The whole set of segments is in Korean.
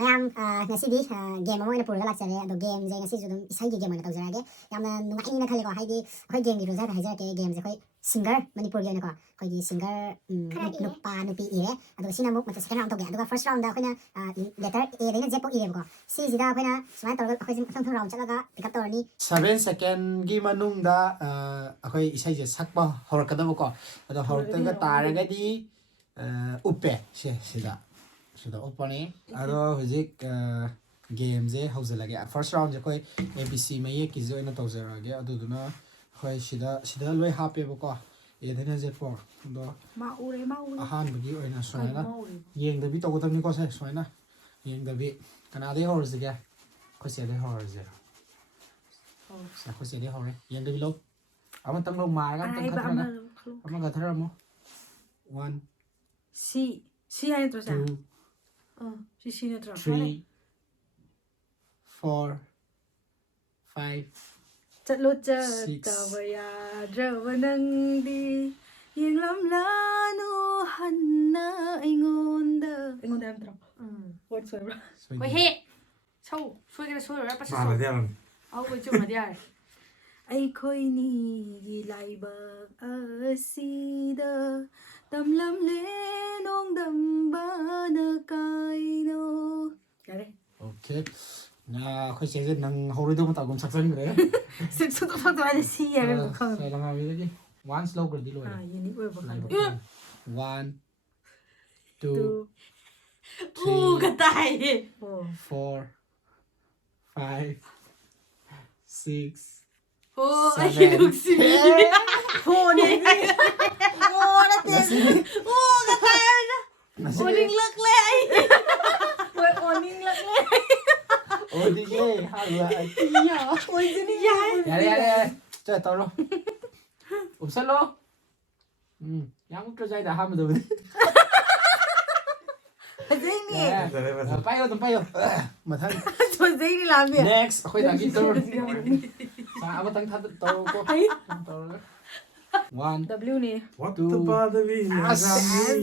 mayam ngasidi game mo ina purga laksare ado game je ngasi judum isai gi game na tawjarage yamna nungai ni na khali ko haidi akhoi game gi ruza da hajar ke game je khoi singer manipur ge na ko khoi gi singer nupa nupi ire ado sina muk mata second round to ge ado first round da khoina letter a de na je po ire ko si jida khoina smai tor khoi jim thong round chalaga pick up torni 7 second gi manung da akhoi isai je sakpa horakadabo ko ado horakta taragadi uppe sida upani ado hujik game je haujalage first round je koi abc mai ki jo ina tawjarage adu duna khoi sida loi hape bako edena je por do ma ure ahan bagi oina soina yeng da bi to godam ko se soina yeng da bi kana de hor je khoi se de hor je sa khoi se de hor yeng da bi lo ama tang lo ma ga tang khathra ama ga thara mo 1 si hay to sa si na to 3 4 5 Chatlo chatawaya drawanang di Yang lamlano hanna ingonda am tro What so bro Wait hey So so cái số rồi bắt Mà là Áo với chung là đi ai Ai khôi ni gi lai bak asida Tam lam le nong dam ba na kai no Cái đấy Okay na khoi se je nang hori do mata gum saksan gre Six to fuck to I see ya ko khang sai langa wi ji one slow gre di lo unique way ba khang 1 2 cái tai 4 5 6 ai lúc xí đi đi nó tiền cái tai nó ôn lắc lẹ ôn lắc lẹ ôi đi ghê ha là ôi gì đi dài ya chơi tao lo sao lo yang cũng chơi đã ham rồi gì nè bay rồi mà thân cho gì đi làm gì next khơi đang đi tao sao mà tăng thật tao có tao one W nè What the bother me?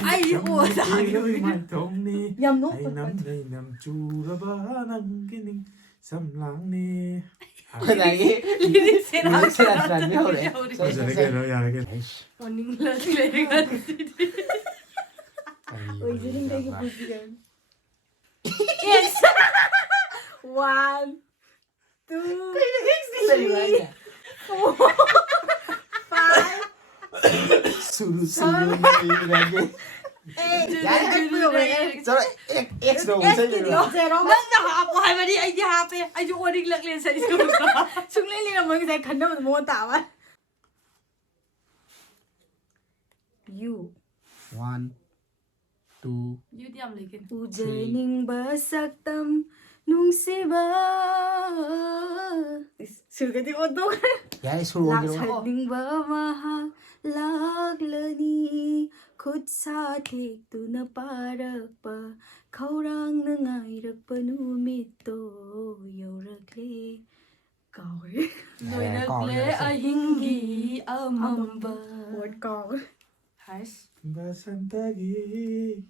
ai ủa sao Nhầm nốt. Ai nắm đây nắm chu ra ba nang kining sam lang ni. cái này Lili sẽ nó sẽ là tràn nhau đấy Bây giờ cái nó ya cái. Morning lắc lẹ cái gì ôi gì đi đây cái bút gì yes 1 2 3 4 5 sulu này lagi sao x đâu cái gì đó nâng nó hạp hoài mà đi anh đi hạp đi anh chú ôn đi lắc lên sợi xuống lên là mọi người khẩn đâu mà mô tả á you 1 2 you đi làm lấy cái ujening basak tam nung siba sửa cái gì ôn tốt ya sulu lạc gì thật ning ba ma lạc lani khut sa thik tu na parak pa khaurang na ngai rak pa nu mit to yo rak le coi noi rak le a hingi amamba word call has Basantagi.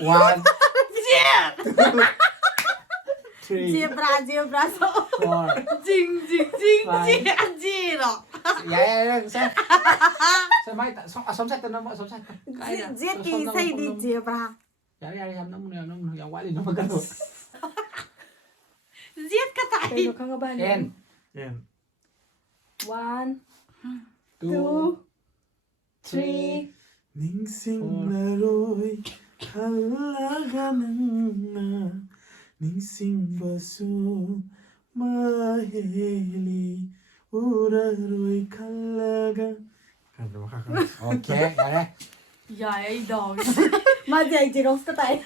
one yeah 3 zebra so 4 jing gì rồi ya sao sao mai sống sạch nó sống sạch giết kỳ xây đi zebra ya nó ya quá đi nó mà cái rồi giết cái tay en Yeah. 1 2 3 Ning sing na rồi khalaga nang ning sing basu maheli ura rồi khalaga. ok ya đây Dài đòn mà dạy chỉ đóng cái tay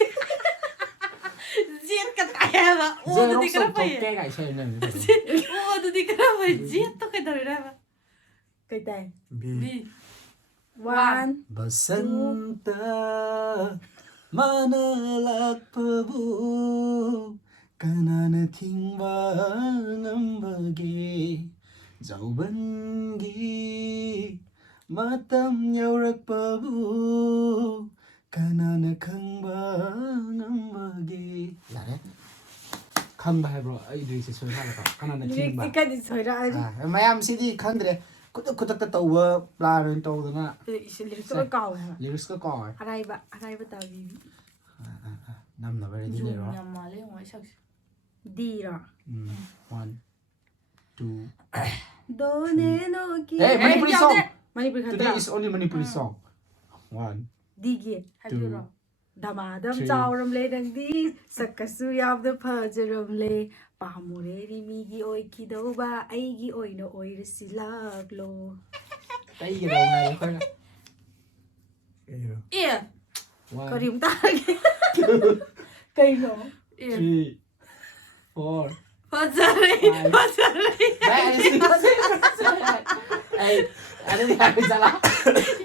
giết cái tay mà giờ nó sống tốt cái gãy xe này tôi đi cái đó phải giết tôi cái đời ra mà cái tay đi 1 Basanta manalakpabu kanana thingba ngambage zaubangi matam yaurakpabu kanana khangba ngambage ꯈꯪꯕ ꯍꯥꯏꯕ꯭ꯔꯣ ꯑꯩ ꯂꯤꯔꯤꯛꯁꯦ ꯁꯣꯏ ꯍꯥꯏꯔꯒ ꯀꯅꯥꯅ ꯊꯤꯡꯕ ꯂꯤꯔꯤꯛꯇꯤ ꯁꯣꯏꯔꯛꯑꯅꯤ ꯃꯌꯥꯝꯁꯤꯗꯤ ꯈꯪꯗ꯭ꯔꯦ ꯈꯨꯗꯛꯇ ꯇꯧꯕ ꯄ꯭ꯂꯥꯟ ꯑꯣꯏꯅ ꯇꯧꯗꯅ ꯂꯤꯔꯤꯛꯇꯣ ꯀꯥꯎꯋꯦ ꯍꯥꯏꯕ ꯂꯤꯔꯤꯛꯁꯀ ꯀꯥꯎꯔꯦ ꯑꯔꯥꯏꯕ ꯇꯥꯕꯤꯕꯤ ꯅꯝꯅꯕ ꯔꯦꯗꯤ ꯂꯩꯔꯣ ꯌꯥꯝ ꯃꯥꯜꯂꯦ ꯌꯦꯡꯉꯣ ꯑꯩ ꯁꯛꯁꯦ ꯗꯤꯔꯣ 1 2 도네노 Hey, Manipuri song. Manipuri Today ꯈꯛꯇ꯭ꯔꯥ is only Manipuri song. 1 디기 하기로 다마담 three. 짜오름 레랑디 ꯁꯛꯀꯁꯨ ꯌꯥꯝꯅ ꯐꯖꯔꯝꯂꯦ ꯄꯥꯝꯃꯨꯔꯦ 미기 ꯑꯣꯏꯈꯤꯗꯧꯕ ꯑꯩꯒꯤ ꯑꯣꯏꯅ ꯑꯣꯏꯔꯁꯤ ꯂꯥꯛꯂꯣ ꯇꯩꯒꯗꯧ ꯉꯥꯏꯔꯦ ꯑꯩꯈꯣꯏꯅ ꯑꯦ 1 ꯀꯔꯤꯝ ꯇꯥꯔꯒꯦ ꯀꯩꯅꯣ 3 4 ꯐꯖꯔꯦ Hey, ano nangyari sa lahat?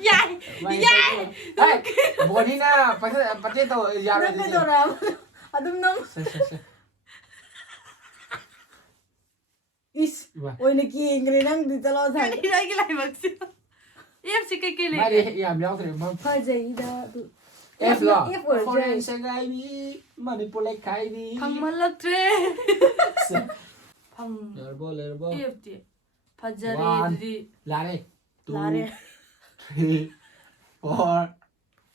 Yay! Yay! Hey, bonina, pati ito, yaro din. ꯑꯗꯨꯝ ꯅꯪ ꯏꯁ Iba. ꯑꯣꯏꯅ ꯀꯦꯡꯈ꯭ꯔꯦ ꯅꯪꯗꯤ ꯆꯠꯂꯣ ꯀꯔꯤꯅꯣ ꯑꯩꯒꯤ ꯂꯥꯏꯕꯛꯁꯤ ꯑꯦꯐꯁꯤ ꯀꯩꯀꯩ ꯂꯩꯒꯦ Mari, yam yaw rin mo. ꯐꯖꯩꯗ ꯑꯗꯨ F lo. F ꯑꯣꯏꯔꯁꯨ Foreign sagay ni, manipulate kay ni. ꯐꯪꯃꯜꯂꯛꯇ꯭ꯔꯦ ꯐꯪ Lerbo. ꯑꯦꯐꯇꯤ ꯐꯖꯔꯦ One. ꯑꯗꯨꯗꯤ Lare. 2, ꯂꯥꯔꯦ 3, 4,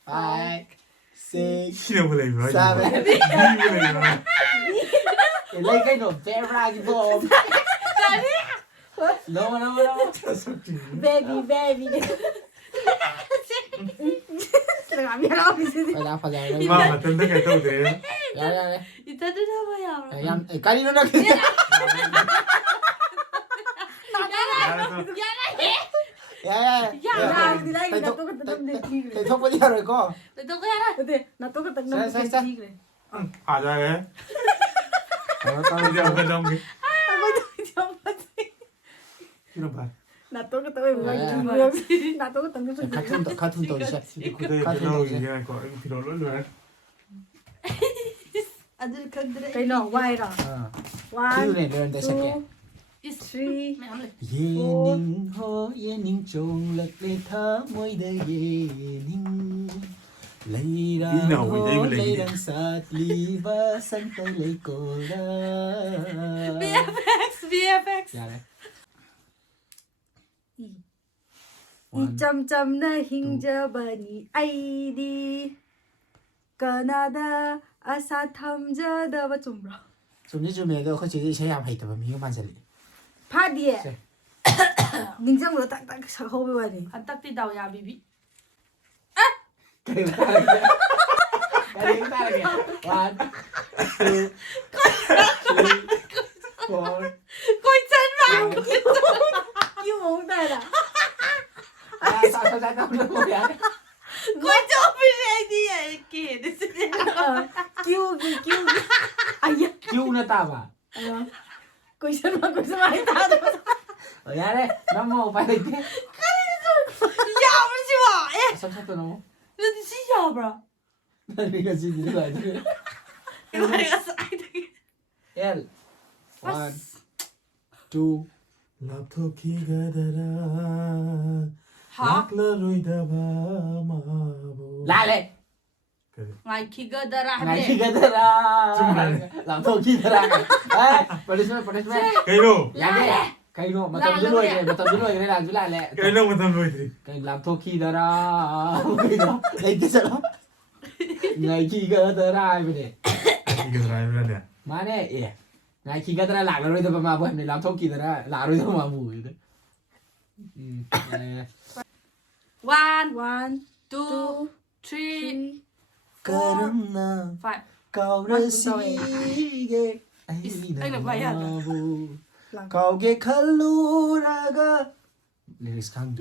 5, 6, Sino mo lang yun? 7. Hindi mo lang yun. Ilay kayo no, pera bomb. No. 베비 들어가면 하고 Pala. Ma, matanda ka ito, de. Yare. 이따 들어봐야 Ayan, kanino na kita? 야, 우리 나이가 나 똑같은 놈들 그래. Ito pa yaro ko. 너 그래. 근데 나 똑같은 놈들 자. 그래. Ada eh. Ano Hindi ako ganang. 좀 봤지. Sino ba? 나 똑같은 거 뭐야? 나 똑같은 거 Katun to siya. Ikaw tayo, ginawa yan ko. Ang pinolo na. 아들 컨드레. 그이노 와이라. Kilo ne learn da siya. 3 Yening ho yening chong lak le tha moi da yening. Leirang ho leirang sat liba santa le kola. VFX. Yare. 이 점점나 힝저바니 아이디 까나다 아사 탐자다바 좀라 좀에도 거기 제일 안 하이다 봐. 미유 만살이. 파디에 민정으로 딱딱 호흡이 와니 안 딱띠다오 야 비비 Kaya talaga. 1 2 3 4 꼴짠마 이거 먹다라 Sa mo yan. 꼴점을 아이디야 이렇게 끼우기 아야 Yung na tama. 꼴짠마 했다 O yare, namo pa ito. 야 무시와 예 Sakto na mo. 근데 진짜 알아 Dali kasi dito ba ito. 이거 갔어 아이디 L 1 2 Laptokiga dara. 하 Naklaroy ba mabo. Lale. ngai kigadara Ngai hade kigadara. Sumali. Lamto kidara. Punishment. Kayo. Lale. Kayo matam dulu ay lang lale. Kayo lang matamloy diri. Kayo lamto kidara. Kayo. Like this ano? Ngai kigadara ay bine. Sige, drive na niya. Mane eh. Ngai kigadara laro ito pa mabo ni lamto kidara laro ito mabo ito. 1 2 3 Karena 5 kau resige Ay, nagbayad. Kau ge kaluraga Lyrics kang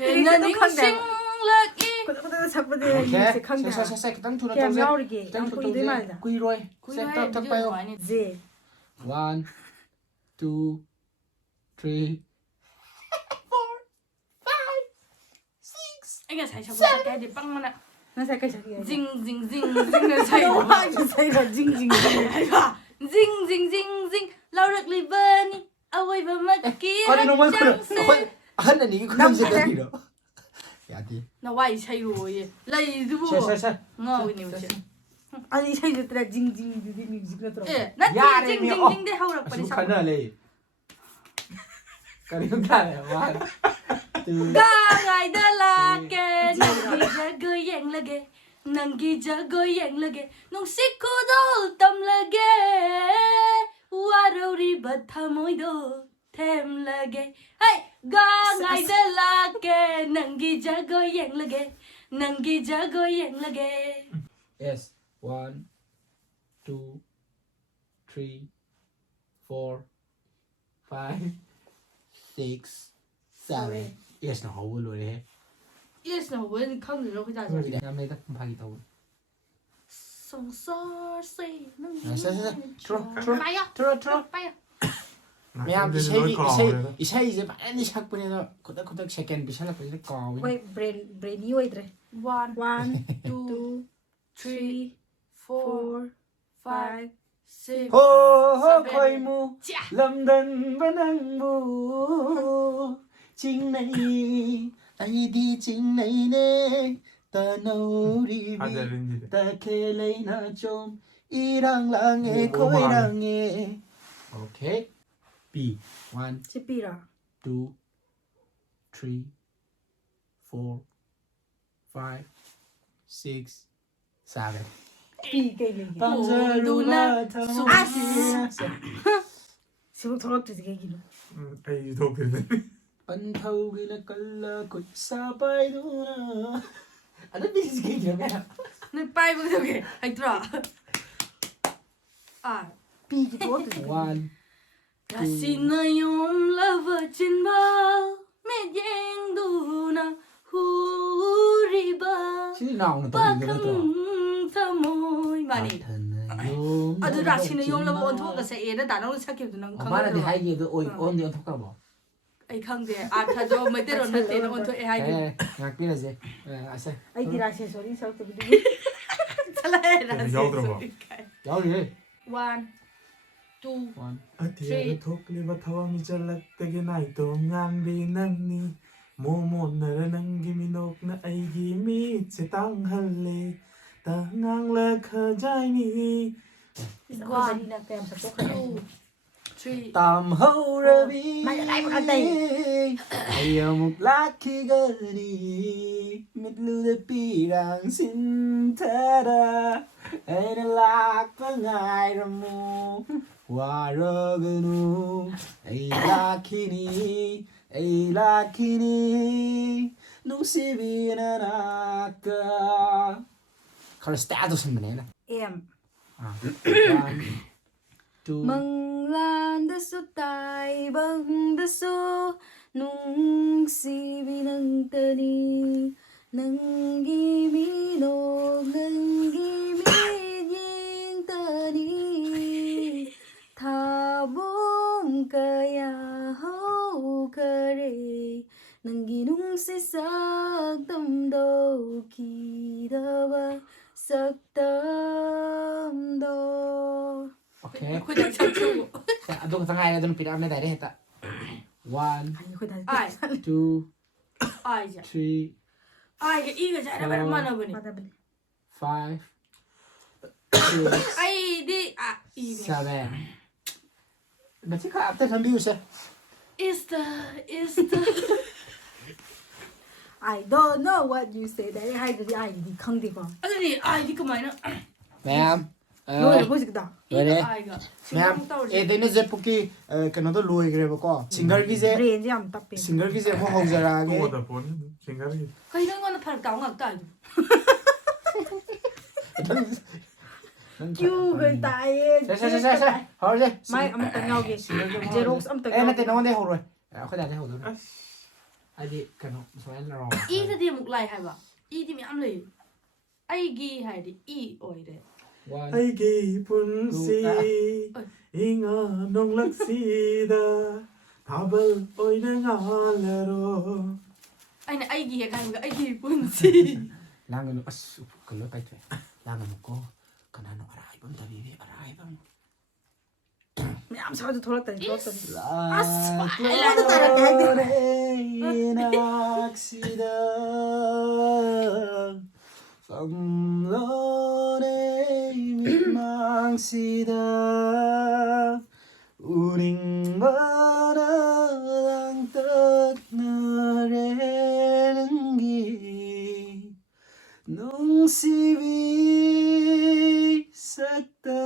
나는 생각이 그때 잡고 내가 이제 강다 kitang tuna 그냥 to 야오르게 안고 이들 말다 Kuiroy Set tak payo 제 1 2 3 이게 잘 잡고 시작해야 돼 빵만아 나 살까 시작해 징징징징 사이로 사이로 징징징 아이가 징징징징 라우르 리버니 아와이 바마키 Ano naman ko Ano ni ko nang siya dito Yati 나 와이 사이로 예 라이드보 Siya ngồi ni mo siya 아니 이사이 좋더라 징징 뮤직 넣더라 예, 난 야래, 징징징대 하우락 아주 버리 카나래. 그리고 가네. 원. 투. 강아이들라게 nangi jago yang lage nangi jago yang lage nong sikudol tam lage warori bathamoido them lage hey 강아이들라게 nangi jago yang lage nangi jago yang lage Yes. 1, 2, 3, 4, 5, 6, 7. Yes, nó hậu luôn đấy. yes no when come rồi cái Rồi gì thì năm nay ta cũng phải đâu. song so say nang 들어. 빠야 들어. 빠야 Mẹ 이사이 이제 많이 삭분해서 코닥코닥 세컨 비살라 버리는 거. 왜 브레인이 왜이래 1 1 2 3 4 5 6 Hô khói mù Chà. lâm đần và nắng mù chính này ai đi chính này nè ta nấu đi 아, 네, bi 렌즈래. ta kê lấy na chôm y đang là nghe Ủa, khói mà đang nghe. Okay. B 1 집비라 2 3 4 5 6 7 비게기 누나 지금 돌아도 되기는 에이, 더 그래. Bánh thâu ghi là cân là cột xa bay đu na. Anh biết gì cái gì không? 내 빠이 보게 하이드라 아 비기 돌아도 되기 1 Kasina yung lava chinba Medyeng duna huriba Chứ nào người ta đi được rồi. Bakang tamoy Mani Yung Ado rasina yung lava on thoga sa ena danong sakip dunang Mà là thì hai kang gì tôi ôi ôn đi ôn thóc cả bỏ. Ay kang de ata jo metero na te on to e hay Ê, ngạc biết là gì? À sao? 아이 디라시 소리 저도 비디 Sala na Yaw 들어봐. Kéo đi. 1 2 1 어디에 독리바 타와미 잘락되게 나이 동안비 낭니 모모나라 남김이 녹나 아이기 미체 땅할래 땅앙라 커자이니 이거는 그냥 저 2 3 Tạm hậu ra bi. Mày lại một cái gì? Ai ở một lát khi gần đi. Mít lưu để pi đang xin thế ra. Ai đã lạc với ngài ra mù. Hoa rơ gơ nu. Ai lạc khi ni. Ai lạc khi ni. Nung si bi na naka. Kalau status sebenarnya. em Ah, 1 2 mừng lan đất số tài bằng đất số nung si bi nâng tơ đi nâng gi mi nô nâng gi mi yên tơ đi tha bom cơ ya hậu cơ rê nâng gi nung si sắc tâm đâu kỳ đơ ba sắc tâm đâu Okay. 그냥 참고 Aduh tengah ada dulu piramid dari eta. 1 아니 그거 다 아이 2 아 이제 3 아 이거 잘하면 얼마나 보니 맞아 맞아 5 6 아이디 아 이게 7 Berarti kak atas ambil usah. is the I don't know what you say. 내 아이들이 아이디 강디가. 아니 아이디 그만이나 Ma'am. 너네 보시겠다. Rồi đấy. 아이가 Ma'am, đây là dẹp cái nó đó lùi cái này có. Single visa. 브레인지 안 답해. Single visa mo hong jara cái. 또보다 보는 생각이 그 이런 거는 팔 까운가 아이도 죽을 따에. Sai. Hỏi đi. 마이 아무튼 여기. 제록스 아무튼 Em là 여기. tên nó đây hậu rồi. Khơi đặt đây hậu rồi. Ai đi cái nó số em là rồi. 이드디 목라이 해봐 이디미 암레 아이기 하이디 이 오이래 1 아이기 분시 잉어 농락시다 밥을 오이능알레로 아니 아이기 해 가는 거 아이기 본지 Lang nó cái lỗ tay thôi. Lang nó có cái nào nó arai bấm ta bibi arai bấm. ям 사도 돌았다니 돌았다니. Ilangan tayo nagsida Pamlone 세상시다 우린 바라랑 떠나려는 길 농시비 삭담도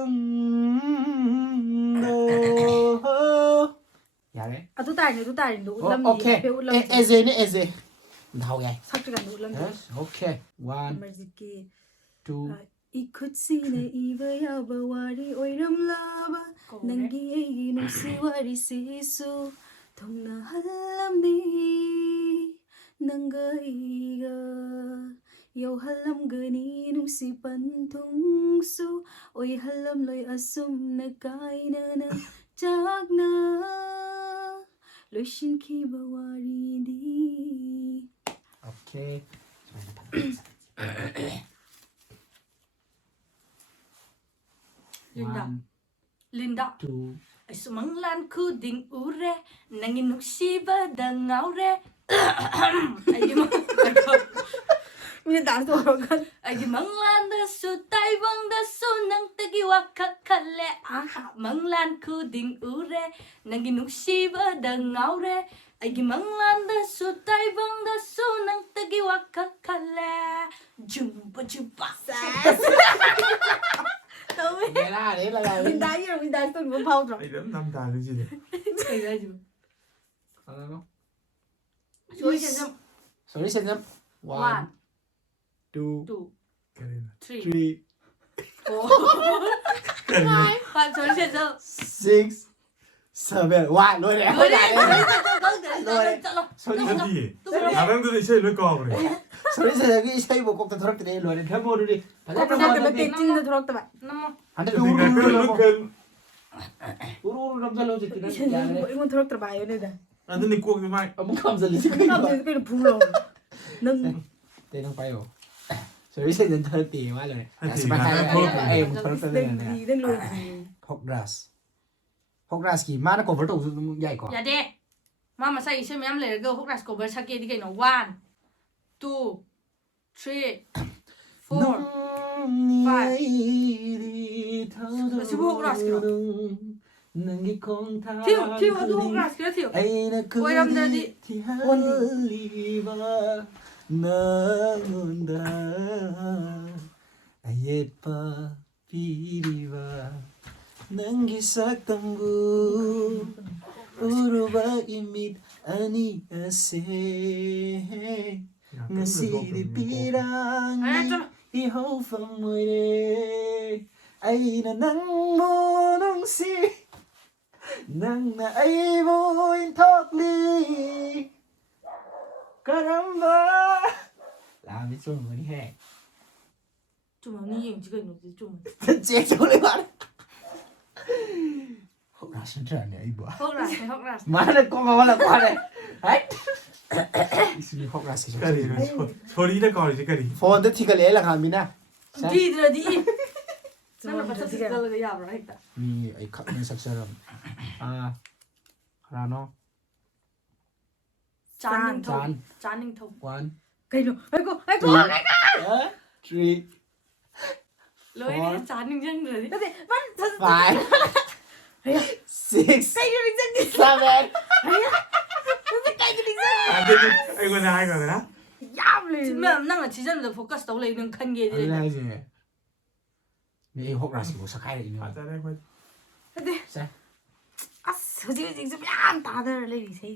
야래 아, 또 다른 또 다른 또 어, 울람이 오케이 배우 울람 에제니 에제 나오게 삭제가 울람 yes 오케이 one 말지기 two 이 굿시네 이브야 바와리 오이람라바 난기 에이 농시와리 시수 동나 할람니 난가 이가 Yo halam gani nung si pantong su Oy halam loy asum na kaina na jag na Loy shin ki bawari di 오케이 Linda. one Linda. two Ay sumanglan ko ding ure. Nanginok siba dangaure. Ay di mo. Mina dance oragan Ay di manglan da su taibang da su nang tagiwa kakale. Aha. Manglan ko ding ure. Nanginok siba dangaure. Ay di manglan da su taibang da su nang tagiwa kakale. Jumba jumba. Nghe ra đấy là Min dance rồi min dance tôi muốn phao rồi Ai đấm năm tài được gì đấy. Ay ra ju. nó Sorry sen sorry xem one two 2 Cái này là 3 three 4 cái này. 5 sorry sen six seven one rồi đấy Rồi rồi đấy. đấy 소리 소리. 나랑도 이제 이럴 거 그래. sorry xem cái xây bộ cục thật đấy rồi đấy thêm một đi Kok pernah ke letik cina terok tak Nama. anh 근데 그런 uru làm sao lâu rồi thì nó nhà đấy Imun terok terbaik ni dah 안 되는 꼭 막. ông không giờ lịch Kenapa dia kena pulau Neng đây không phải rồi sorry xem đến thơ tiền quá rồi Thơ này tiền phải là hai thơ em thơ tên này Neng này di Neng lôi di hot grass kỳ mà nó còn vẫn đầu dạy quá Ya deh. Mama saya isi mem le go hok ras ko ber sakit di no 1 2 3 4 Thiêu hok ras kira thiêu. Ôi làm ra đi. Ayepa piriva nangi saktamgu uruba imit ani ase ngasiri pirang ihau famoire aina nang monong si nang na ai vô in thóc ly caramba làm cái chuông mới hè 좀 언니 얘기 지금 너도 좀. chết chỗ đấy bạn không ra sân trời này bữa Hok ras. má nó có là qua này đấy xin không ra sân trời 까리. 소리를 거리지 까리. phone tới thì cái lẽ là làm gì nè Di dra di. Cuma Nana pasal tiga. segala ya bro hekta. ni ai khắp nơi sắc sơ à ra nó Chaning thau. Chan. Chaning thau. one Cái lo Aiko two three Loi ni chaning jang rồi đi. Tapi Man five six Cái gì đi seven Cái gì đi 안 되는. 이거 나 이거 나. Yam lên Mẹ năng là chỉ dân là focus tàu lấy nâng khăn ghê đây đi. là gìนี่หกราศีบุษกายเลยนี่ 맞아 내가. Tapi sao Ah Sejak sejak Yam tak ada lagi saya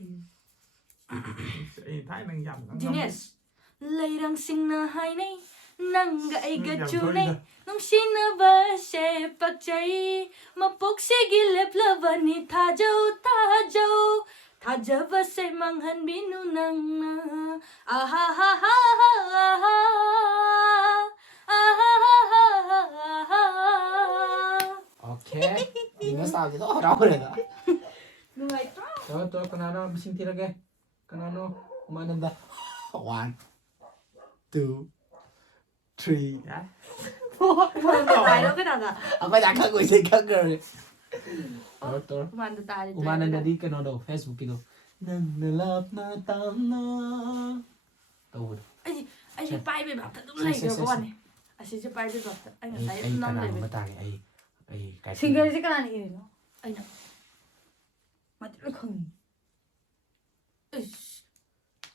이 타이밍 얌. Dinesh. Lấy đang sinh na hai này. Năng gãy gật Nhầm chú thôi này. nè. Nông xin na vơ xe bạc cháy. Mà bốc xe ghi lẹp lơ vơ ni tha dâu tha dâu. Tha dâu vơ xe mang hân bí nu năng na. Ah ha ha ha ha ha. Ah ha ha ha ha ha. ok thì nó sao thì nó ở đâu rồi đó Người đó. tôi con nào nó xin thi ra cái con nào nó mà nên da one two three Tài đâu cái nào là. apa dah kan gue sih kan rồi tôi Kuman tu tài. Umana na di ka no do Facebook itu nang nalap na tam na tawud Anh bay về bảo thật đúng này rồi các bạn này. Anh sẽ bay về bảo thật. Anh ở ai đấy ai năm kana này về. matari ai ai 싱글이 깐아니 이리노 아니나 맞을 콩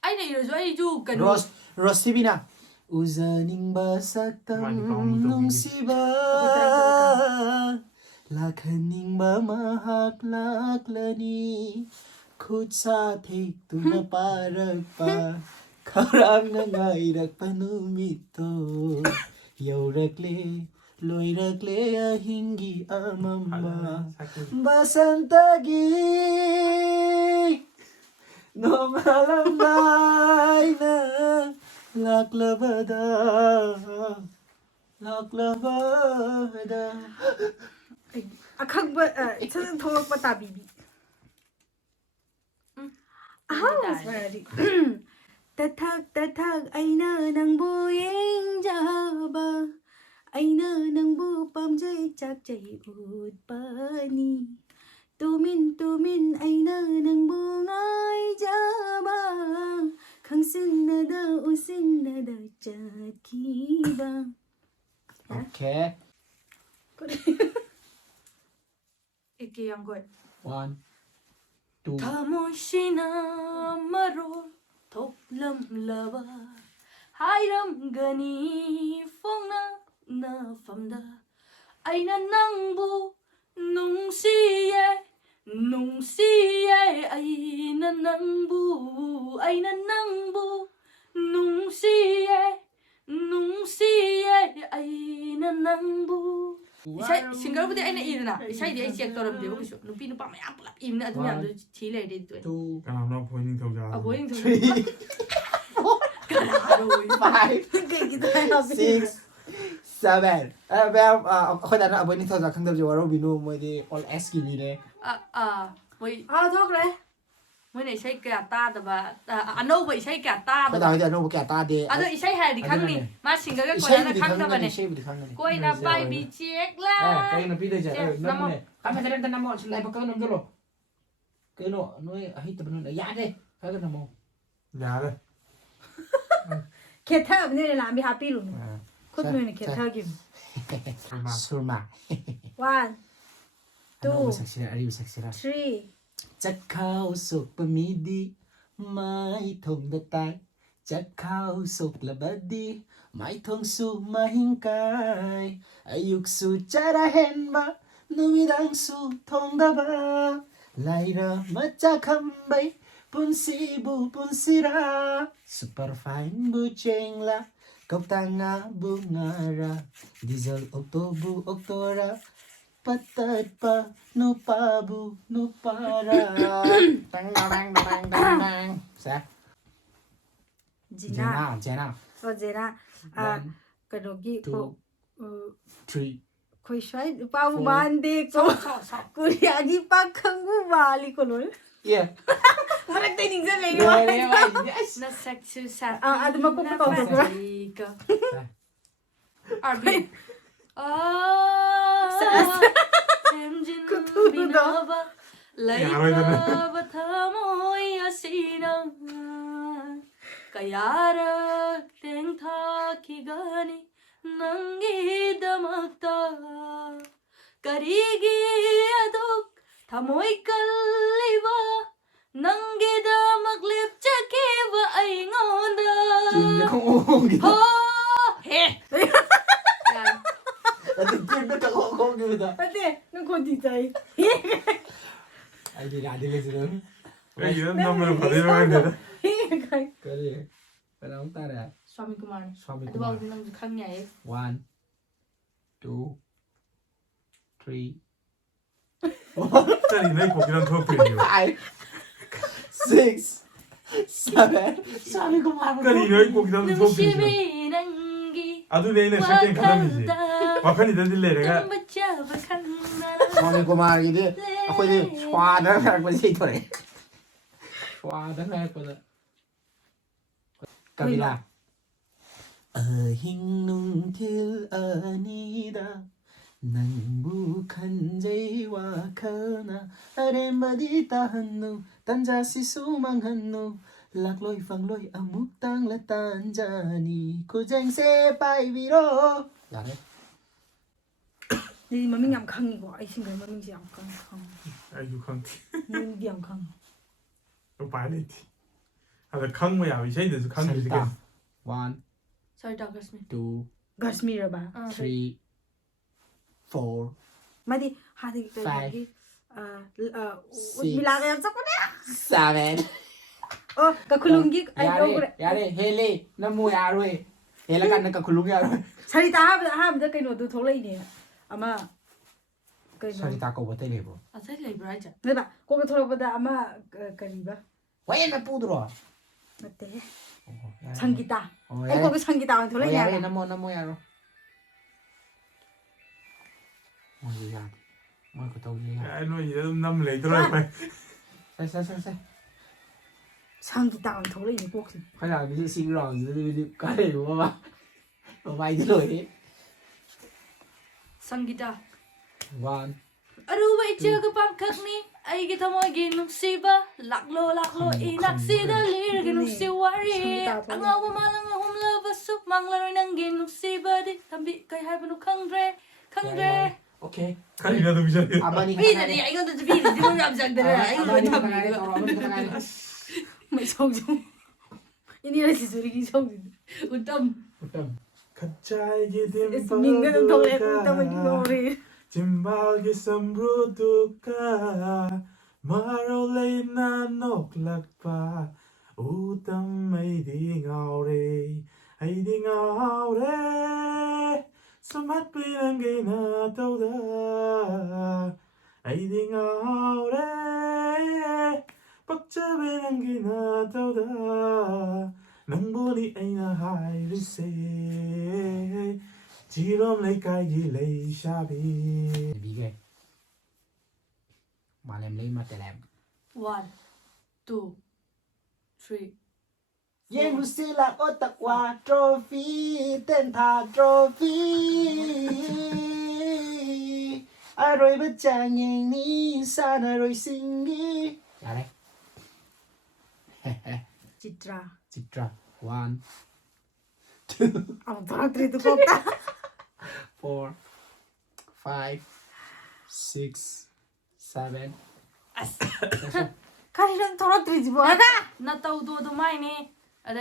아니나 이러죠 아니죠 그니까 Rosibina Uzaning saktam nungsiba Lakaning mamahak laklani Kutsa thik tu na paragpa Karang na ngairak panumito Yaurakle Loirakle ahingi amamba Basantagi Nong alamay na laklabada 아캉바 저는 도박 바다 비비 아우 스마디 따탁 아이나 낭부 잉자바 아이나 낭부 밤저이 짝저이 웃바니 또민 아이나 낭부 아이자바 강신나다 웃신나다 짝기바 Okay. 이게 한 거야 1 2 타모시나 마로 톡람라바 하이람가니 퐁나 나팜다 아이나 낭부 농시에 아이나 낭부 농시에 아이나 낭부 이사이 싱글부터 아이나 이르나 이사이디 아이 책 떨어면 보시오 눈빛 눈빠 마냥 불랍 입는 아주 냠도 지레 돼 2 그럼 보이는 도자 아 보잉 3 5 6 7 khoi da na aboi ni thoja khang dab jawaro binu moi de all s ki ni de 뭐이 더 그래 뭐네 이사이 까따다바 아노바 이사이 까따다 khoi da hoi da no ka ta de 아도 이사이 하디 강니 마 싱글가 isai 거야나 bi khang 강다바네 ni isai bi khang ni 꼬이나 바이비 잭라 cái nó pi đây chứ năm này các bạn thấy năm món lại bắt câu năm rồi cái nó nói hít tập nó giá đi phải cái năm món 야래 개타 없네 라미 하피루 코드면 개타기 술마 1 2 sakshira ari sakshira 3 chắc khao sụp mi đi mai thùng đất tai chắc khao sụp là bớt đi mai thùng su mai hình cài ayuk su chara hen ba numi dang su thong da ba lại ra mất cha khăm bay bun si bu bun si ra super fine bu cheng la cốc tanga bu ngara diesel octo ra patat pa no pa bu no para tang tang sao 지나 Jenna 어제라 아 그러기 2 3 कोई शायद पाऊ बांधे को कुरियागी पाखंगु वाली को लोल yeah मरक ते निंजा लेगा 나 섹시 사 아드 먹고 먹고 이거 아비 햄진 비나바 라이카 바타모야 시나 가야라 땡타 기가니 ನಂಗಿದಮಕ್ತ ಕರಿಗೆ ಅದು ಥಮೋಯ್ ಕಲ್ಲಿವ ನಂಗಿದ ಮಗ್ಲಿಪ್ ಚಕೇವ ಐಂಗೊಂದ Chim nó không ôm kìa ಹೋ ಹೇ chim nó không ôm kìa 어때 눈 고디자이 ai đi ra đi lên rồi 왜 이런 놈을 받으려고 했는데 cái gì cái đó ta nè ಸ್ವಾಮಿ ಕುಮಾರ್ Swami ಅದು Kumar ನಂಗೆ ಖಂಗ್ಯಾಯ 1 2 3 짠 이네 고기랑 토플이요 5 6 7 Swami Kumar 짠 이네 고기랑 토플이요 능심이 ನಂ기 아두 내내 샤켄 가담이지 와칸이 되들래 내가 넘버잡아 칸나 Swami Kumar cái đi khôi đi xoa đó là cái gì thôi đấy xoa đó là cái đó Kabila hình nung til anida nang bu khan jai wa khana are madi ta hannu tanja si su mang hannu lạc lối phang lối amuk tang la tanjani ko jang se pai viro dạ đấy 네 머밍 양 강이고 아이 싱글 머밍지 양 강. 아이고 강티 머밍 양 강. 바이레티 아나 강모야 이제도 강이지 Sarita. 1, Sorry, Dr. Smith. 2, 가스미르 봐. 3, 4, 마디 하디 Five. 여기 Six. 밀라가 양 잡고 7. 그 쿨룽기 아이 그래. 야래 헬레 나무 야로에 헬라간나 까 쿨룽 야로. 사리다 하면 그노도 돌아이네. 아마 그 Sarita ko batay lebo. I'll tell you, right? 내가 거기 돌아보다 아마 그리바 Why na pudro? 맞대. Oh, 상기다. Oh, 아이 거기 상기다 Oh, 돌아이네. yare namo yaro. Oh, ya. Mo ko tawli ya. 아노 이름 남 레이더라 봐 Sai. 상기다 돌아이네 꼭지. Kaya bi sing rong ji ka le mo ba. Mo bai ji loi. Sangita. 1, Aruba ichaga pangkakni ay kita mo ginusiba laklo inaksida lir ginusiwari ang awa malang humlava sup manglaro ng ginusiba di tambi kay habano kangre Okay. 칼이라도 미션이야 Abani. Pida di ay ganda di di mo ramjagdara ay Abani ganda ka tambi kaya. 뭐 성종. 이니라지 소리기 성종. utam 갑자기 dimple 민가는 돌에 웃다만 이거리. Jimbagi samruduka Marolay na noklakpa Utam ay di ngaure Sumat pinanggay na tawda Ay di ngaure Pagsabi ng ginataw da Nang buli ay nahayrisi Jirom lay kay lay shabi Bigay. Malem lay matelem. 1 2 3 Yang sila otakwa trophy tenta trophy. Aroy bachang yang ni sana roy singi. Yare. 지트라. Citra. 1, 아, 바람들이 두껍다. 4, 5, 6, 7. 가리는 더럽들이지 뭐. nataw do mai ni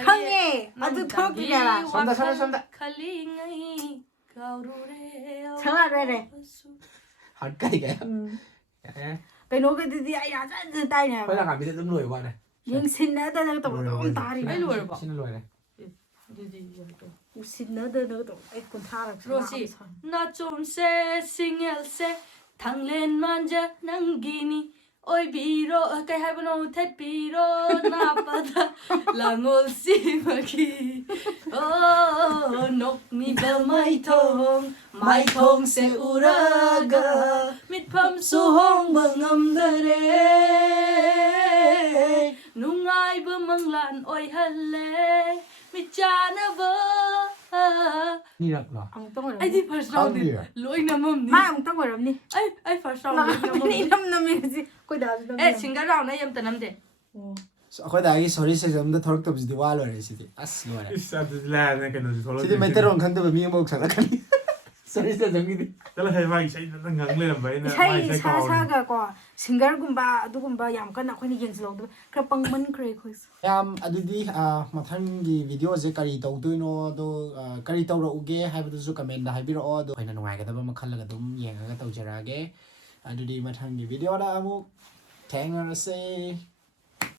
강해. 아주 더럽기잖아. somda. kalingay kaurure 장아래래. Hard kai kaya. Yare. cái nỗi cái gì ai đã giơ tay nè. Kaya nga bisit nuloy ba na. Nhưng xin nó đây là tổng tổng ta đi. Ay, luar ba? Sinuloy na. xin nó đây nó tổng ai còn tha được. Rosie, na chom se single se thang lên manja nang gini oi biro kay habano the biro na pada langol si maki oh nok mi ba mai thong se uraga mit pham su hong bangam dare nungai ba manglan oi halle mit chana ba Ni rak lo. ông tông rồi. ai đi first round đi Không lỗi nằm mầm đi mai ông tông rồi đi. ai first round mà đi nằm mầm đi đi năm năm gì. Coi đã rồi. 에 single round này em tự nằm đi Ako dagi sorry sa jamda thorak tab jidi walo re sidi. As lo re. 이사드 라네 그는 돌아 Sidi mai terong khande ba mi mo sakla kani. Sorry sa jamgi di. 달라 해봐 이제 ngang lên vậy nè 샤이 사사가 과 싱글금바 누금바 얌간 아코니 겐슬로도 그래 빵만 그래 코스. Yam adudi mathanggi video je kari tawdoino do kari tawro uge haibadu su comment da haibiro o do haina nungai ga da ba makhal ga dum yenga ga tawjarage adudi mathanggi video da amu thangar se